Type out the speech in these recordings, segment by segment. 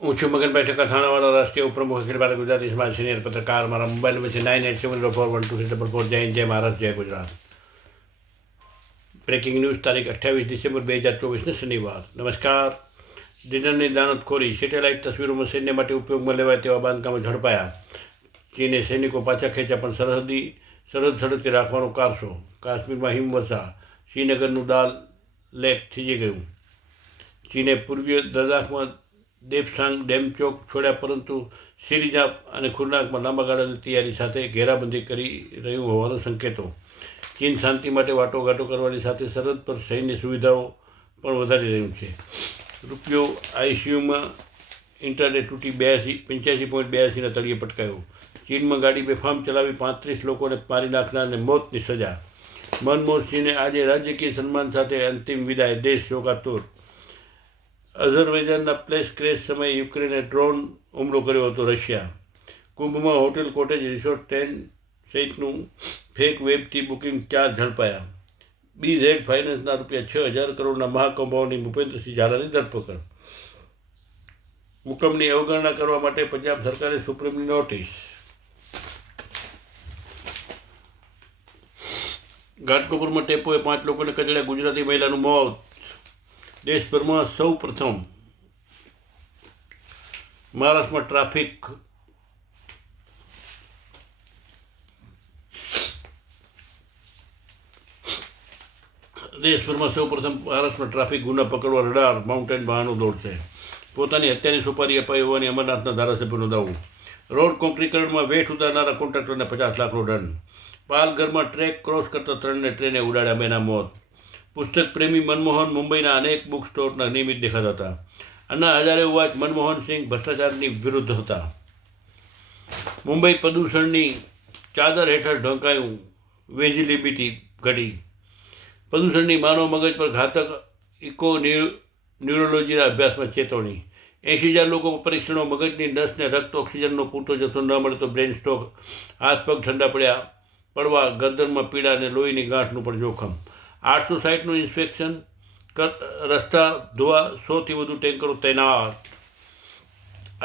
હું છું મગનભાઈ ઠક્કર, થાણાવાળા રાષ્ટ્રીય ઉપપ્રમુખ અખિલ ભારત ગુજરાતી સમાજ સિનિયર પત્રકાર. મારા મોબાઈલ નંબર છે 9870412344. જય હિન્દ, જય મહારાષ્ટ્ર, જય ગુજરાત. બ્રેકિંગ ન્યૂઝ તારીખ 28 ડિસેમ્બર 2024 શનિવાર. નમસ્કાર. ડિનરની દાનતખોરી, સેટેલાઇટ તસવીરોમાં સૈન્ય માટે ઉપયોગમાં લેવાય તેવા બાંધકામો ઝડપાયા. ચીને સૈનિકો પાછા ખેંચ્યા, પણ સરહદ સડકથી રાખવાનો કારસો. કાશ્મીરમાં હિમવર્ષા, શ્રીનગરનું દાલ લેક થીજી ગયું. ચીને પૂર્વીય લદ્દાખમાં દેપસાંગ ડેમ ચોક છોડ્યા, પરંતુ સિરિજાપ અને ખુરનાકમાં લાંબા ગાળાની તૈયારી સાથે ઘેરાબંધી કરી રહ્યું હોવાનો સંકેતો. ચીન શાંતિ માટે વાટાઘાટો કરવાની સાથે સરહદ પર સૈન્ય સુવિધાઓ પણ વધારી રહ્યું છે. રૂપિયો આઈસીયુમાં ઇન્ટરનેટ તૂટી 85.82ના તળિયે પટકાયો. ચીનમાં ગાડી બેફામ ચલાવી 35 લોકોને મારી નાખનારને મોતની સજા. મનમોહનસિંહને આજે રાજકીય સન્માન સાથે અંતિમ વિદાય, દેશ શોકાતુર. અઝરબૈજાનના પ્લેસ ક્રેશ સમયે યુક્રેને ડ્રોન હુમલો કર્યો હતો રશિયા. કુંભમાં હોટેલ, કોટેજ, રિસોર્ટ, ટ્રેન સહિતનું ફેક વેબથી બુકિંગ ચાર્જ ઝડપાયા. BZ ફાઇનાન્સના ₹6,000 કરોડના મહાકુંભોની ભૂપેન્દ્રસિંહ ઝાલાની ધરપકડ. હુકમની અવગણના કરવા માટે પંજાબ સરકારે સુપ્રીમની નોટિસ. ઘાટકોપરમાં ટેમ્પોએ 5 લોકોને કચડ્યા, ગુજરાતી મહિલાનું મોત. દેશભરમાં સૌ પ્રથમ મહારાષ્ટ્રમાં ટ્રાફિક ગુના પકડવા રડાર માઉન્ટેન વાહનો દોડશે. પોતાની હત્યાની સુપારી અપાઈ હોવાની અમરનાથના ધારાસભ્યનો દાવો. રોડ કોન્ક્રીટમાં વેઠ ઉતારનારા કોન્ટ્રાક્ટરને 50 લાખનો દંડ. પાલઘરમાં ટ્રેક ક્રોસ કરતા 3ને ટ્રેને ઉડાડ્યા, 2ના મોત. પુસ્તક પ્રેમી મનમોહન મુંબઈના અનેક બુક સ્ટોરના નિયમિત દેખાતા હતા. અન્ના હજારે ઉવાચ, મનમોહન સિંહ ભ્રષ્ટાચારની વિરુદ્ધ હતા. મુંબઈ પ્રદૂષણની ચાદર હેઠળ ઢંકાયું, વિઝિબિલિટી ઘટી. પ્રદૂષણની માનવ મગજ પર ઘાતક ઇકો ન્યુરોલોજીના અભ્યાસમાં ચેતવણી. 80,000 લોકો પર પરીક્ષણો. મગજની નસને રક્ત ઓક્સિજનનો પૂરતો જથ્થો ન મળે તો બ્રેન સ્ટ્રોક, હાથ પગ ઠંડા પડવા, ગરદનમાં પીડા અને લોહીની ગાંઠનું પણ જોખમ. 860નું ઇન્સ્પેક્શન, રસ્તા ધોવા 100થી વધુ ટેન્કરો તૈનાત.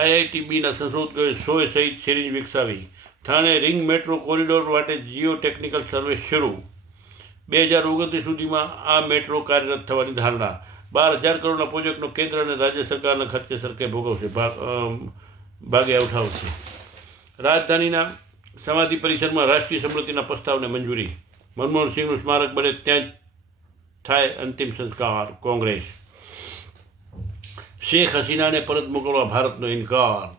IITBના સંશોધકોએ 100 સહિત સિરીંજ વિકસાવી. થાણે રિંગ મેટ્રો કોરિડોર માટે જીઓ ટેકનિકલ સર્વે શરૂ. 2029 સુધીમાં આ મેટ્રો કાર્યરત થવાની ધારણા. 12,000 કરોડના પ્રોજેક્ટનો કેન્દ્ર અને રાજ્ય સરકારના ખર્ચે સરકાર ભોગવશે, ભાગે ઉઠાવશે. રાજધાનીના સમાધિ પરિસરમાં રાષ્ટ્રીય સ્મૃતિના પ્રસ્તાવને મંજૂરી. મનમોહન સિંહનું સ્મારક બને ત્યાં જ થાય અંતિમ સંસ્કાર. કોંગ્રેસ. શેખ હસીનાને પરત મોકલવા ભારતનો ઇનકાર.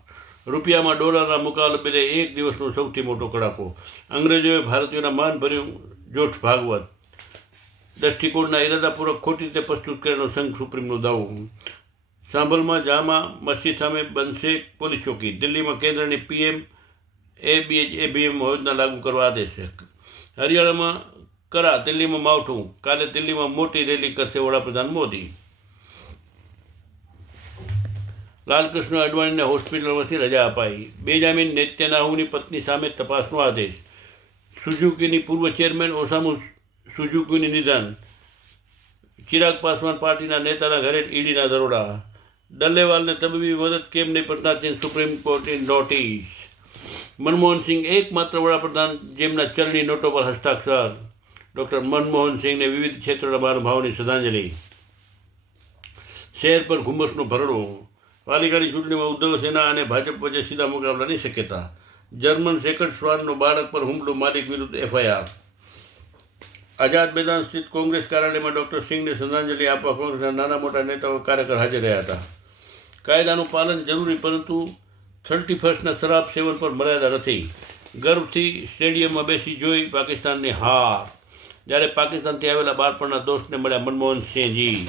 રૂપિયામાં ડોલરના મુકાબલે એક દિવસનો સૌથી મોટો કડાકો. અંગ્રેજોએ ભારતીયોના માન ભર્યું જોઠ ભાગવત. દૃષ્ટિકોણના ઇરાદાપૂર્વક ખોટી રીતે પ્રસ્તુત કરેલો સંઘ સુપ્રીમનો દાવો. સાંભલમાં જામા મસ્જિદ સામે બનશે પોલીસ ચોકી. દિલ્હીમાં કેન્દ્રની PM ABHABM યોજના લાગુ કરવા આદેશ. હરિયાણામાં કરા, દિલ્હીમાં માવઠું. કાલે દિલ્હીમાં મોટી રેલી કરશે વડાપ્રધાન મોદી. લાલકૃષ્ણ અડવાણીને હોસ્પિટલમાંથી રજા અપાઈ. બેન્જામિન નેતન્યાહુની પત્ની સામે તપાસનો આદેશ. સુઝુકીની પૂર્વ ચેરમેન ઓસામુ સુઝુકીનું નિધન. ચિરાગ પાસવાન પાર્ટીના નેતાના ઘરે ઈડીના દરોડા. ડલ્લેવાલને તબીબી મદદ કેમ નહીં પડતા, ચીન સુપ્રીમ કોર્ટની નોટિસ. મનમોહન સિંહ એકમાત્ર વડાપ્રધાન જેમના ચલણી નોટો પર હસ્તાક્ષર. ડૉક્ટર મનમોહન સિંહને વિવિધ ક્ષેત્રોના મહાનુભાવોની શ્રદ્ધાંજલિ. શહેર પર ઘુમ્મસનો ભરડો. પાલિકાની ચૂંટણીમાં ઉદ્ધવ સેના અને ભાજપ વચ્ચે સીધા મુકાબલાની શક્યતા. જર્મન સેકન્ડ શ્વાનનો બાળક પર હુમલો, માલિક વિરુદ્ધ FIR. આઝાદ મેદાન સ્થિત કોંગ્રેસ કાર્યાલયમાં ડૉક્ટર સિંહને શ્રદ્ધાંજલિ આપવા કોંગ્રેસના નાના મોટા નેતાઓ, કાર્યકર હાજર રહ્યા હતા. કાયદાનું પાલન જરૂરી, પરંતુ 31ના શરાબ સેવન પર મર્યાદા નથી. ગર્વથી સ્ટેડિયમમાં બેસી જોઈ પાકિસ્તાનની હાર. જ્યારે પાકિસ્તાનથી આવેલા બાળપણના દોસ્તને મળ્યા મનમોહન સિંહજી.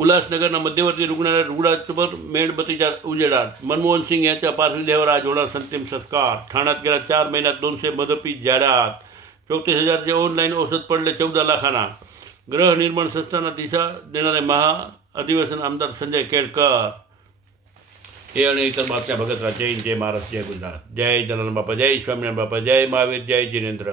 ઉલ્લાસનગરના મધ્યવર્તી રૂગણાલય રૂગડા પર મેણબત્તી ઉજેડા. મનમોહન સિંહ યાચા પાર્થિવ દેવરાજ જોડા અંતિમ સંસ્કાર. થાણાત गेल्या 4 महिन्यात 200 મદપી જાહેરાત. 34,000 ऑनलाईन औषध पडले, 14 लाखांना. गृह निर्माण संस्थांना दिशा देणारे महा अधिवेशन आमदार संजय केळकर. हे आणि इतर बातम्या बघत राहा. जय हिंद, जय महाराष्ट्र, जय गुजरात. जय जलाराम बापा, जय स्वामीनारायण बापा, जय महावीर, जय जिनेंद्र.